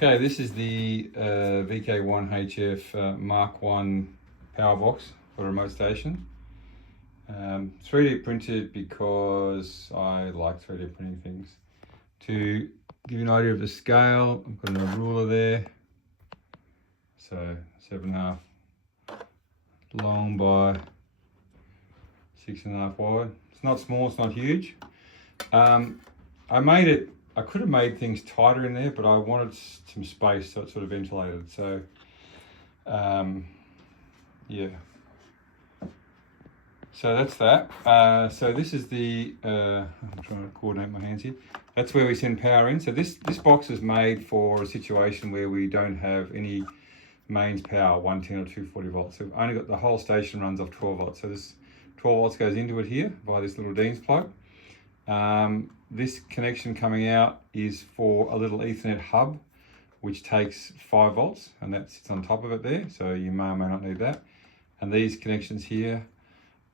Okay, this is the VK1HF Mark 1 power box for a remote station. 3D printed because I like 3D printing things. To give you an idea of the scale, I've got a ruler there. So 7.5 long by 6.5 wide. It's not small, it's not huge. I could have made things tighter in there, but I wanted some space so it's sort of ventilated. So, yeah. So that's that. So this is the, I'm trying to coordinate my hands here. That's where we send power in. So this box is made for a situation where we don't have any mains power, 110 or 240 volts. So we've only got the whole station runs off 12 volts. So this 12 volts goes into it here via this little Dean's plug. This connection coming out is for a little Ethernet hub, which takes 5 volts, and that sits on top of it there. So you may or may not need that. And these connections here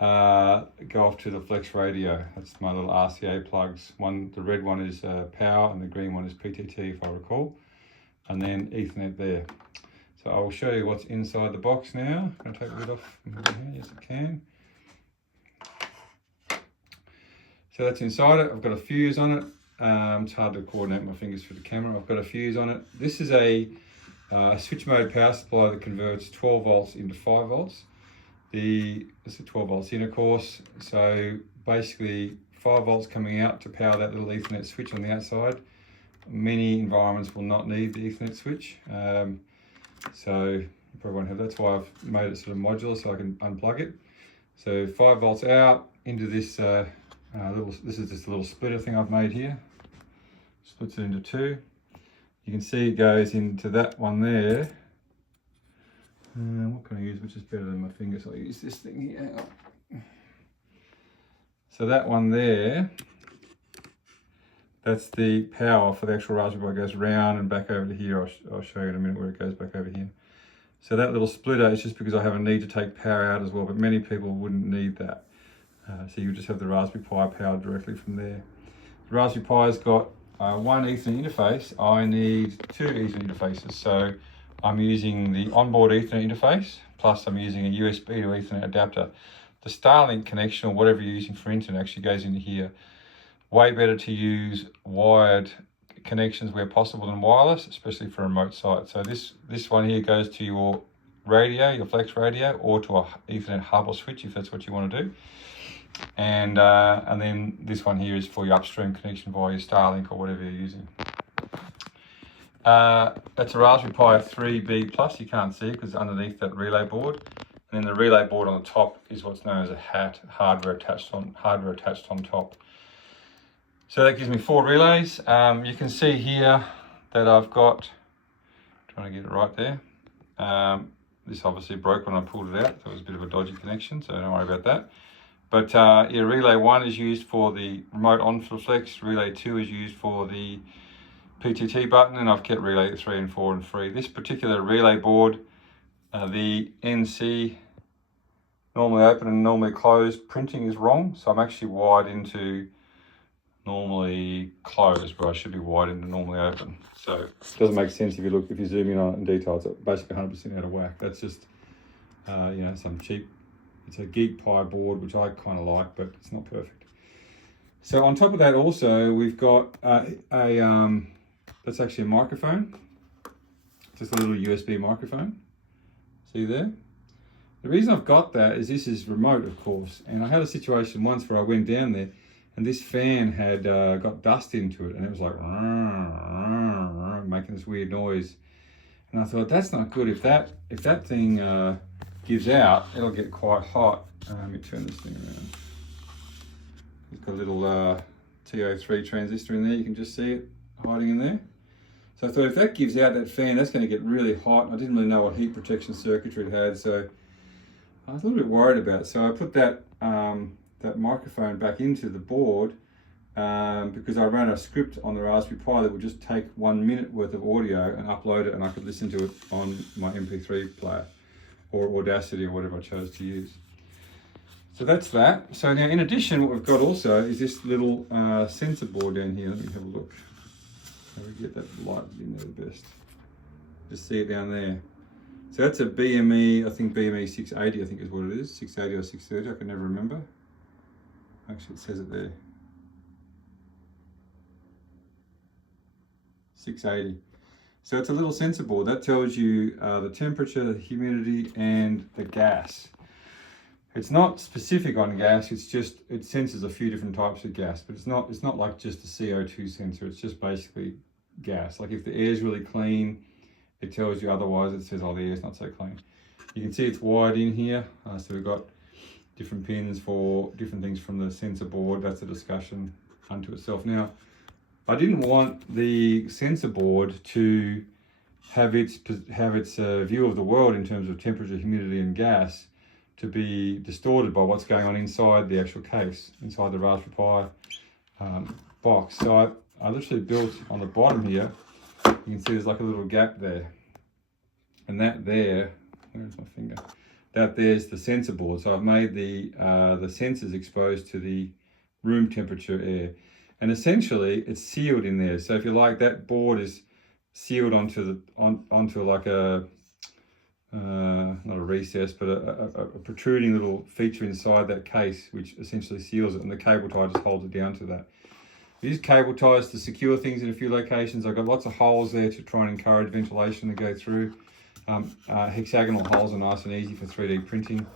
go off to the flex radio. That's my little RCA plugs. The red one is power, and the green one is PTT, if I recall. And then Ethernet there. So I will show you what's inside the box now. I'm going to take the lid off from here. Yes, I can. So that's inside it. I've got a fuse on it. It's hard to coordinate my fingers for the camera. I've got a fuse on it. This is a switch mode power supply that converts 12 volts into 5 volts. It's a 12 volts in, of course. So basically 5 volts coming out to power that little Ethernet switch on the outside. Many environments will not need the Ethernet switch. So you probably won't have that. That's why I've made it sort of modular so I can unplug it. So 5 volts out into this this is just a little splitter thing I've made here. Splits it into two. You can see it goes into that one there. What can I use which is better than my finger? So I'll use this thing here. So that one there, that's the power for the actual Raspberry Pi. It goes round and back over to here. I'll show you in a minute where it goes back over here. So that little splitter is just because I have a need to take power out as well, but many people wouldn't need that. So you just have the Raspberry Pi powered directly from there. The Raspberry Pi's got one Ethernet interface. I need two Ethernet interfaces. So I'm using the onboard Ethernet interface, plus I'm using a USB to Ethernet adapter. The Starlink connection, or whatever you're using for internet, actually goes into here. Way better to use wired connections where possible than wireless, especially for remote sites. So this one here goes to your radio, your flex radio, or to a Ethernet hub or switch if that's what you want to do. And then this one here is for your upstream connection via your Starlink or whatever you're using. That's a Raspberry Pi 3B Plus. You can't see it because it's underneath that relay board. And then the relay board on the top is what's known as a HAT, hardware attached on top. So that gives me 4 relays. You can see here that I've got, trying to get it right there. This obviously broke when I pulled it out, so it was a bit of a dodgy connection, so don't worry about that. But yeah, relay 1 is used for the remote on for the flex, relay 2 is used for the PTT button, and I've kept relay 3 and 4 and free. This particular relay board, the NC normally open and normally closed printing is wrong, so I'm actually wired into normally closed, but I should be wired into normally open. So it doesn't make sense if you zoom in on it in detail. It's basically 100% out of whack. That's just some cheap. It's a Geek Pi board, which I kind of like, but it's not perfect. So on top of that, also we've got that's actually a microphone, just a little USB microphone. See there? The reason I've got that is this is remote, of course, and I had a situation once where I went down there, and this fan had got dust into it, and it was like making this weird noise. And I thought that's not good. If that thing gives out, it'll get quite hot. Let me turn this thing around. It's got a little TO3 transistor in there. You can just see it hiding in there. So I thought if that gives out, that fan, that's going to get really hot. I didn't really know what heat protection circuitry it had, so I was a little bit worried about it. So I put that microphone back into the board because I ran a script on the Raspberry Pi that would just take 1 minute worth of audio and upload it, and I could listen to it on my MP3 player or Audacity or whatever I chose to use. So that's that. So now in addition, what we've got also is this little sensor board down here. Let me have a look. How do we get that light in there the best? Just see it down there. So that's a BME, I think BME 680, I think is what it is. 680 or 630, I can never remember. Actually, it says it there. 680. So it's a little sensor board. That tells you the temperature, the humidity, and the gas. It's not specific on gas, it's just, it senses a few different types of gas, but it's not like just a CO2 sensor, it's just basically gas. Like if the air's really clean, it tells you, otherwise it says, oh, the air's not so clean. You can see it's wired in here, so we've got different pins for different things from the sensor board. That's a discussion unto itself. Now, I didn't want the sensor board to have its view of the world in terms of temperature, humidity, and gas to be distorted by what's going on inside the actual case, inside the Raspberry Pi box. So I literally built on the bottom here, you can see there's like a little gap there. And that there, where's my finger? That there's the sensor board. So I've made the sensors exposed to the room temperature air. And essentially it's sealed in there. So if you like, that board is sealed onto like a, not a recess, but a protruding little feature inside that case, which essentially seals it, and the cable tie just holds it down to that. I use cable ties to secure things in a few locations. I've got lots of holes there to try and encourage ventilation to go through. Hexagonal holes are nice and easy for 3D printing.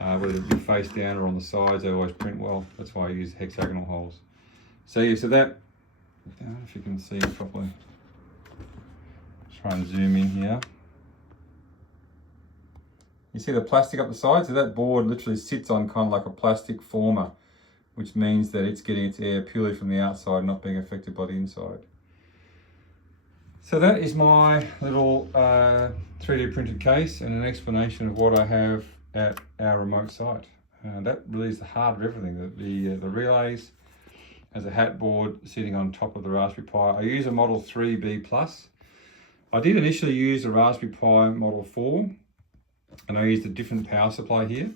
Whether it be face down or on the sides, they always print well. That's why I use hexagonal holes. So yeah, so that, I don't know if you can see it properly. Let's try and zoom in here. You see the plastic up the side? So that board literally sits on kind of like a plastic former, which means that it's getting its air purely from the outside, not being affected by the inside. So that is my little 3D printed case and an explanation of what I have at our remote site. That really is the heart of everything. The relays as a hat board sitting on top of the Raspberry Pi. I use a Model 3B+. I did initially use a Raspberry Pi Model 4, and I used a different power supply here.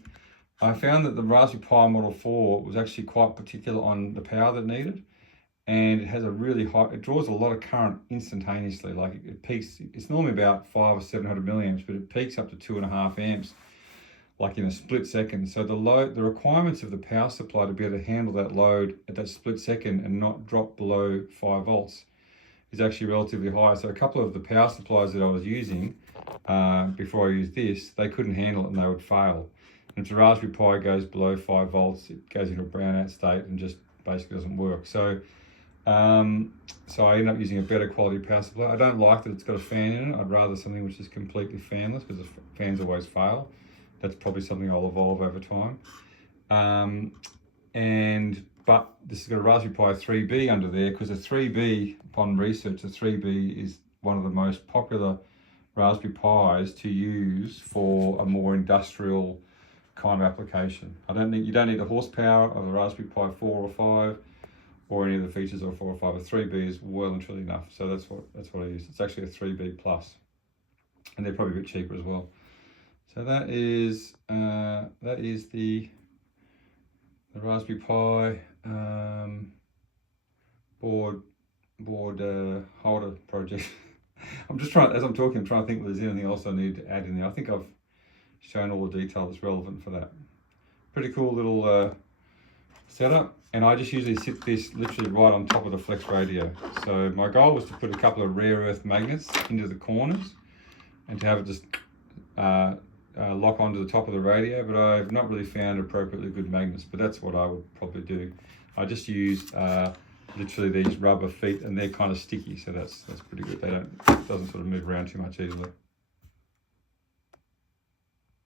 I found that the Raspberry Pi Model 4 was actually quite particular on the power that it needed, and it has a really high, it draws a lot of current instantaneously. Like it peaks, it's normally about 500 or 700 milliamps, but it peaks up to 2.5 amps, like in a split second. So the requirements of the power supply to be able to handle that load at that split second and not drop below 5 volts is actually relatively high. So a couple of the power supplies that I was using before I used this, they couldn't handle it and they would fail. And if the Raspberry Pi goes below 5 volts, it goes into a brownout state and just basically doesn't work. So so I end up using a better quality power supply. I don't like that it's got a fan in it. I'd rather something which is completely fanless, because the fans always fail. That's probably something I'll evolve over time. But this has got a Raspberry Pi 3B under there, because the 3B, upon research, the 3B is one of the most popular Raspberry Pis to use for a more industrial kind of application. You don't need the horsepower of a Raspberry Pi 4 or 5, or any of the features of 4 or 5. A 3B is well and truly enough. So that's what I use. It's actually a 3B+, and they're probably a bit cheaper as well. So that is the Raspberry Pi board holder project. I'm just trying, as I'm talking, I'm trying to think if there's anything else I need to add in there. I think I've shown all the detail that's relevant for that. Pretty cool little setup. And I just usually sit this literally right on top of the Flex radio. So my goal was to put a couple of rare earth magnets into the corners and to have it just lock onto the top of the radio, but I've not really found appropriately good magnets, but that's what I would probably do. I just use literally these rubber feet, and they're kind of sticky, so that's pretty good. It doesn't sort of move around too much easily.